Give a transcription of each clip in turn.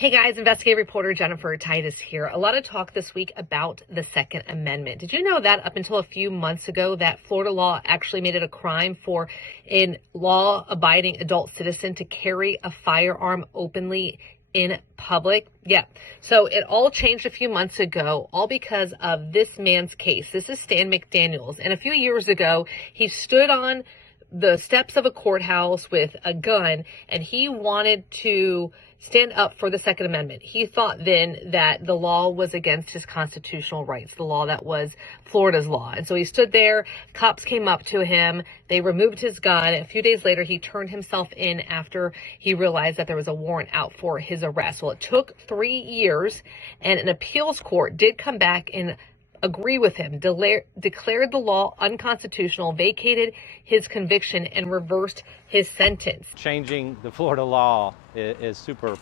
Hey guys, investigative reporter Jennifer Titus here. A lot of talk this week about the Second Amendment. Did you know that up until a few months ago that Florida law actually made it a crime for a law-abiding adult citizen to carry a firearm openly in public? Yeah. So it all changed a few months ago, all because of this man's case. This is Stan McDaniels. And a few years ago, he stood on the steps of a courthouse with a gun, and he wanted to stand up for the Second Amendment. He thought then that the law was against his constitutional rights, the law that was Florida's law. And so he stood there, cops came up to him, they removed his gun. A few days later, he turned himself in after he realized that there was a warrant out for his arrest. Well, it took 3 years, and an appeals court did come back and agree with him, declared the law unconstitutional, vacated his conviction, and reversed his sentence. Changing the Florida law is super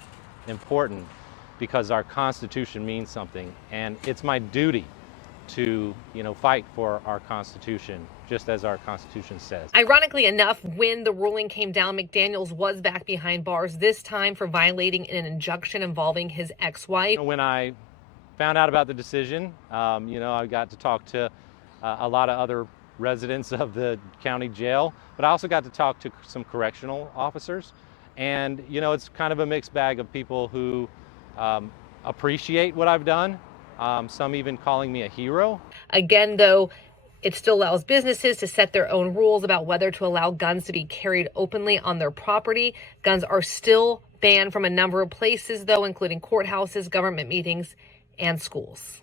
important because our Constitution means something, and it's my duty to, fight for our Constitution, just as our Constitution says. Ironically enough, when the ruling came down, McDaniels was back behind bars, this time for violating an injunction involving his ex-wife. When I found out about the decision, I got to talk to a lot of other residents of the county jail, but I also got to talk to some correctional officers. And, it's kind of a mixed bag of people who appreciate what I've done, some even calling me a hero. Again, though, it still allows businesses to set their own rules about whether to allow guns to be carried openly on their property. Guns are still banned from a number of places, though, including courthouses, government meetings, and schools.